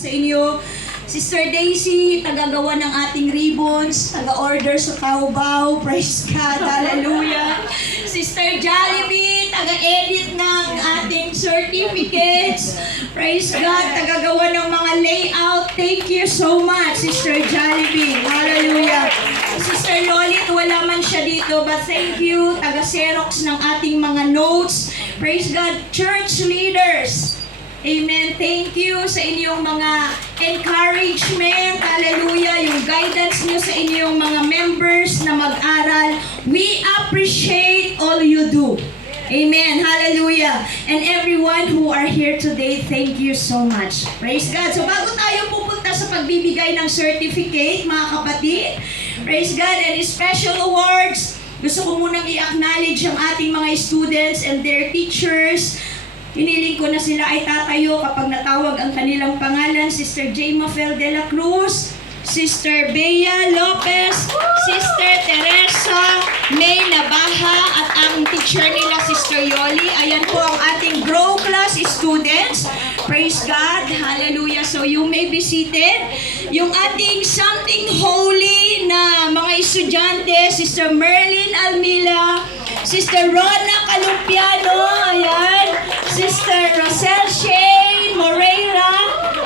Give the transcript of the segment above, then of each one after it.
Sa inyo, Sister Daisy, tagagawa ng ating ribbons, taga-order sa Taobao, praise God, hallelujah. Sister Jollibee, taga-edit ng ating certificates, praise God, tagagawa ng mga layout, thank you so much, Sister Jollibee, hallelujah. Sister Lolit, wala man siya dito, but thank you, taga-xerox ng ating mga notes, praise God, church leaders, amen. Thank you sa inyong mga encouragement. Hallelujah. Yung guidance nyo sa inyong mga members na mag-aral. We appreciate all you do. Amen. Hallelujah. And everyone who are here today, thank you so much. Praise God. So bago tayo pupunta sa pagbibigay ng certificate, mga kapatid, praise God, and special awards, gusto ko munang i-acknowledge ang ating mga students and their teachers. Hiniling ko na sila ay tatayo kapag natawag ang kanilang pangalan. Sister Jayma Fel de la Cruz, Sister Bea Lopez, Sister Teresa May Nabaha, at ang teacher nila, Sister Yoli. Ayan po ang ating Grow Class students. Praise God. Hallelujah. So you may be seated. Yung ating Something Holy na mga estudyante, Sister Merlin Almila, Sister Rona Calumpiano, ayan, Sister Rosel Shane Moreira,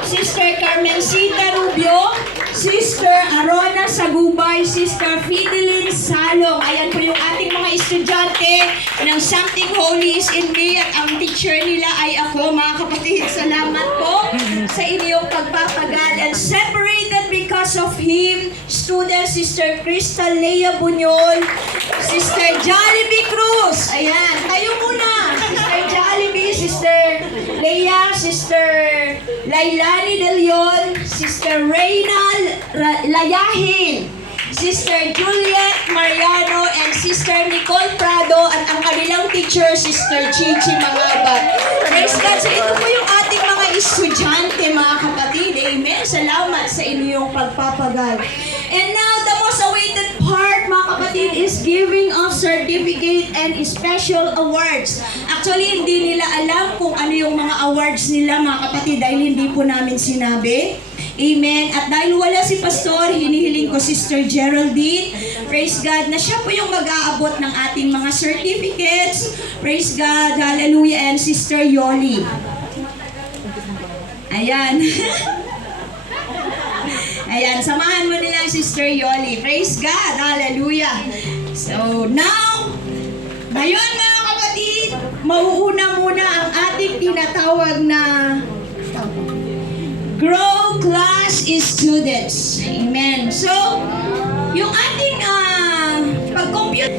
Sister Carmencita Rubio, Sister Arona Sagubay, Sister Fideline Salong. Ayan po yung ating mga estudyante ng Something Holy is in Me, at ang teacher nila ay ako, mga kapatid. Salamat po sa inyong pagpapagal. And separated because of him, student Sister Crystal Lea Bunyol, Sister Jollibee Cruz. Ayan, tayo muna. Sister Jollibee, Sister Lea, Sister Lailani De Leon, Sister Reyna Layahin, Sister Juliet Mariano, and Sister Nicole Prado, at ang kanilang teacher, Sister Chichi Mangabat. Praise God. So ito po yung ating mga estudyante, mga kapatid. Amen. Salamat sa inyong pagpapagal. And now, the most awaited part, mga kapatid, is giving of certificate and special awards. Actually, hindi nila alam kung ano yung mga awards nila, mga kapatid, dahil hindi po namin sinabi. Amen. At dahil wala si Pastor, hinihiling ko Sister Geraldine, praise God, na siya po yung mag-aabot ng ating mga certificates. Praise God, hallelujah, and Sister Yoli. Ayan. Ayan, samahan mo nilang Sister Yoli. Praise God, hallelujah. So now, ngayon mga kapatid, mauuna muna ang ating tinatawag na Grow Class students. Amen. So, yung ating pag-compute,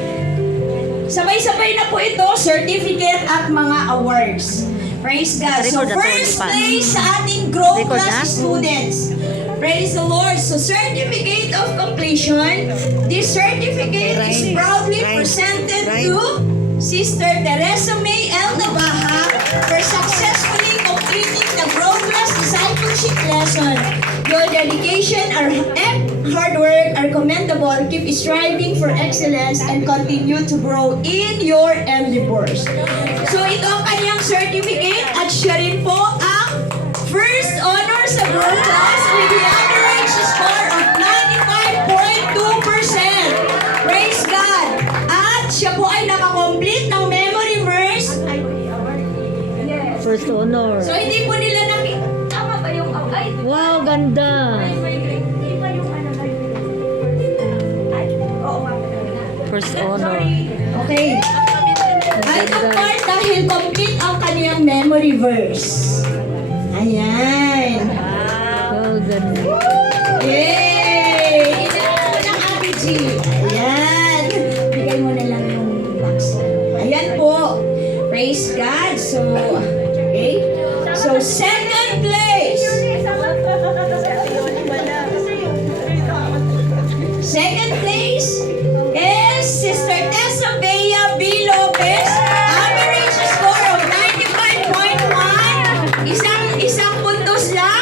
sabay-sabay na po ito, certificate at mga awards. Praise God. So, first place sa ating Grow Class students. Praise the Lord. So, certificate of completion. This certificate is proudly presented to Sister Teresa May L. Nabaha for successfully completing the Grow Class discipleship lesson. Your dedication and hard work are commendable. Keep striving for excellence and continue to grow in your endeavors. So ito ang kanyang certificate, at siya rin po ang first honor sa Grow Class with the average score of 95.2%. Praise God! At siya po ay nakakomplete ng memory verse. First honor. So hindi po nila nakita. Tama ba yung ay? Wow, ganda. Iba yung ano na yun. Ay, oo nga. First honor. Okay. Ay, ang part dahil complete ang kaniyang memory verse. Ayan. Wow, ganda. Yay! Ito po ng Ate G. Ayan. Bigay mo na lang yung box. Ayan po. Praise God. So, okay. So, second place. Second place is Sister Tessa Bea B. Lopez. Average score of 95.1. Isang puntos lang.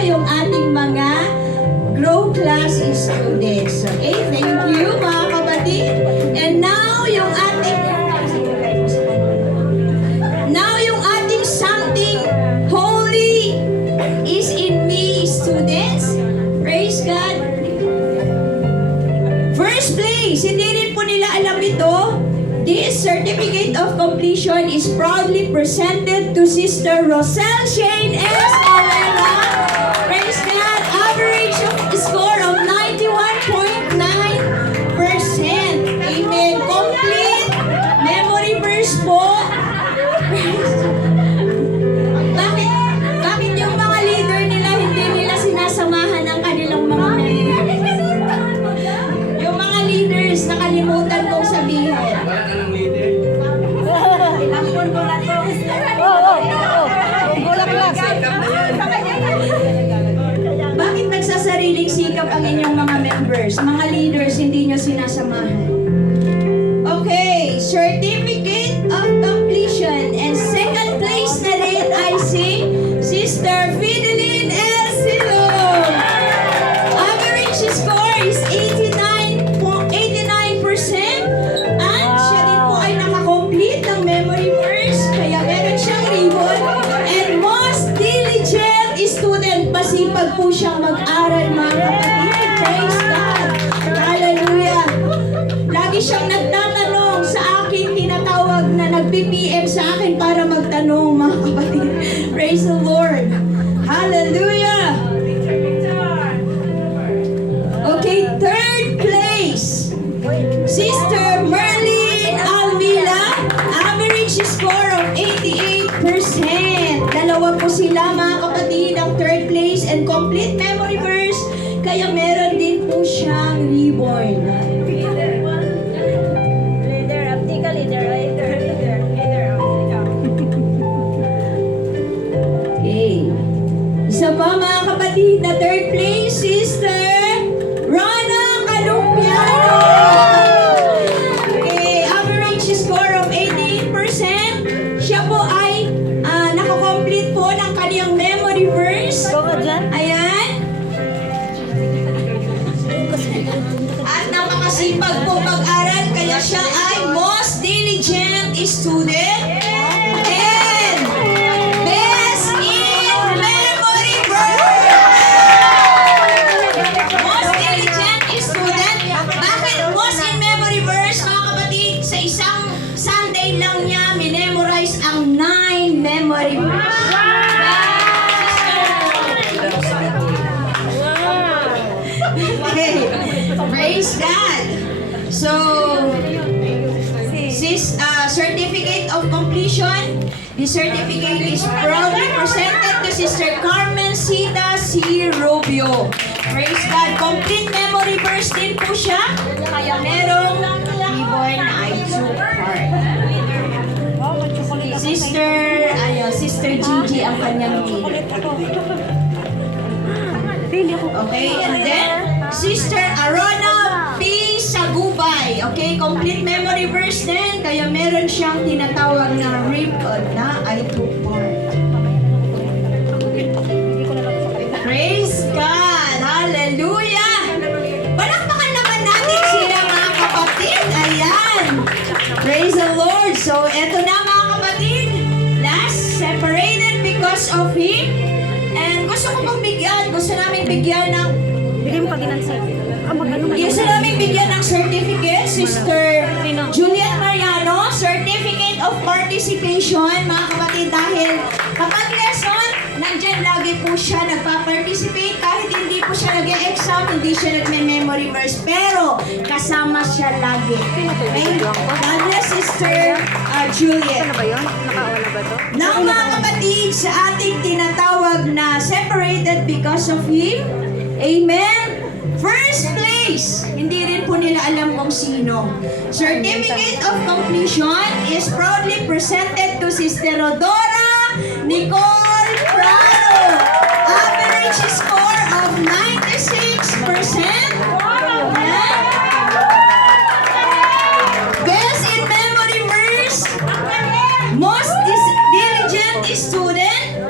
yung ating mga Grow Class students. Okay, thank you mga kapatid. And now yung ating something holy is in me students. Praise God. First place, hindi rin po nila alam ito. This certificate of completion is proudly presented to Sister Rosel Shane S. Herrera. Praise God. Average score of 91.9%. Amen. Complete memory verse po. Bakit yung mga leader nila hindi nila sinasamahan ang kanilang mga members? Yung mga leaders nakalimutan kong sabihin. Bakit nagsasariling sikap ang inyong mga members? Mga leaders, hindi nyo sinasamahan. Okay, certificate of completion. And second place na rin ay si Sister Fideline L. Silong. Average score is 89%. At siya din po ay nakakomplete ng memory verse. Kaya meron siyang ribbon. And most diligent student. Masipag po siyang mag-aral mga kapatid. Praise God. Hallelujah. Lagi siyang nagtatanong sa akin, tinatawag na nag-PPM sa akin para magtanong mga kapatid. Praise the Lord. Hallelujah. Okay, third place. Sister Merlin Almila, average score of 88%. Dalawa po sila mga kapatid, ang third place and complete memory verse. Kaya meron din po siyang ribbon. Okay. Isa pa mga kapatid na third place, Sister Rana Calumpiano. Okay, average score of 88%. Siya po ay nakakomplete po ng kaniyang memory verse. Ayan. At napakasipag po mag-aral, kaya siya ay most diligent student. And best in memory verse. Most diligent student. Bakit most in memory verse, mga kapatid? Sa isang Sunday lang niya, minemorize ang 9 memory verse. Okay. Praise God. So, certificate of completion. The certificate is proudly presented to Sister Carmen Sita C. Rubio. Praise God. Complete memory verse din po siya. Kaya merong ribbon na I took part. Sister Gigi ang kanyang leader. Okay, and then Sister Arona P. Sagubay. Okay, complete memory verse din. Kaya meron siyang tinatawag na ribbon na I took part. Praise God! Hallelujah! Palakpakan naman natin sila mga kapatid. Ayan! Praise the Lord! So, eto na mga kapatid. Last, separated because of Him. And gusto namin bigyan ng gusto namin bigyan ng certificate, Sister Juliet Mariano, Certificate of Participation, mga kapatid, dahil kapag lesson, nandyan lagi po siya nagpa-participate, kahit hindi po siya nag-e-exam, hindi siya nagme-memory verse, pero kasama siya lagi. Okay? God bless Sister Juliet. Now mga kapatid, sa ating tinatawag na separated because of Him, amen? First place, hindi rin po nila alam kung sino. Certificate of completion is proudly presented to Sister Rodora Nicole Prado. Average score of 96%. Best in memory verse. Most diligent student.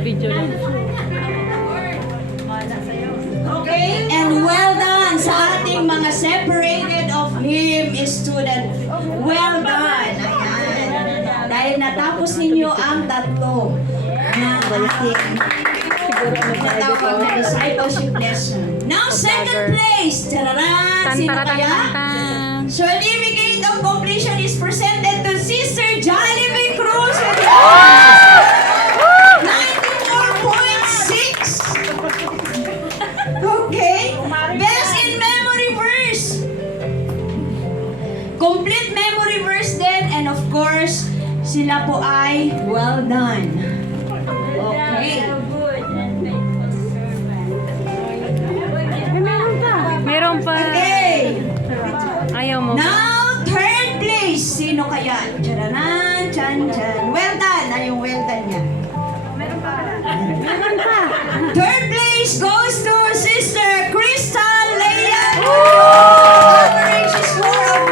Video lang. Okay, and well done sa ating mga separated of him student. Well done. Ayan. Dahil natapos ninyo ang tatlo na ating natawag na discipleship lesson. Now, second place. Tararan! Sino kaya? Certificate of completion is presented to Sister Jollibee Cruz with 94.6. Okay. Best in memory verse. Complete memory verse din. And of course, sila po ay well done. Okay. Meron pa. Okay. Ayaw mo. Now, third place. Sino kaya? Taranan, chan, chan. Well done. Ay, yung well done niya. Third place goes to Sister Crystal Leia. Average score of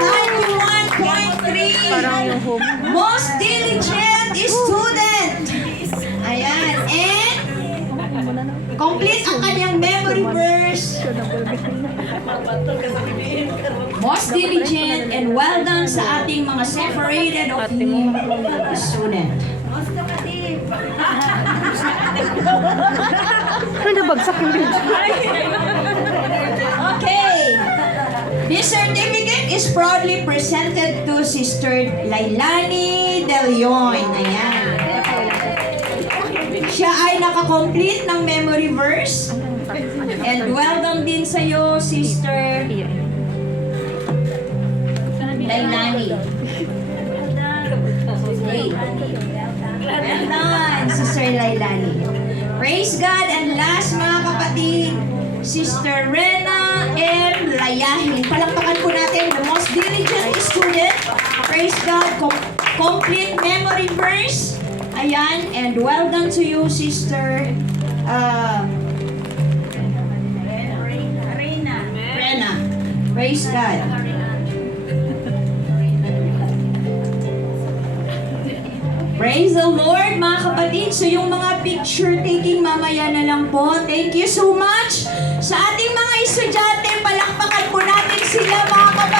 Parang 91.3. yung home. Most diligent student. Ayan. And complete ang kanyang memory verse. Most diligent and well done sa ating mga separated of him student. Ano bagsak yung video? Okay. This certificate is proudly presented to Sister Lailani Del Leon. Ayan. Siya ay nakakomplete ng memory verse. And well done din sa'yo, Sister Lailani. Okay. Well done, Sister Lailani. Praise God. And last, mga kapatid, Sister Rena M. Layahin. Palakpakan po natin the most diligent student. Praise God. Complete memory verse. Ayan. And well done to you, Sister Rena. Praise God. Praise the Lord, mga kapatid. So yung mga picture taking mamaya na lang po. Thank you so much sa ating mga estudyante. Palakpakan po natin sila, mga kapatid.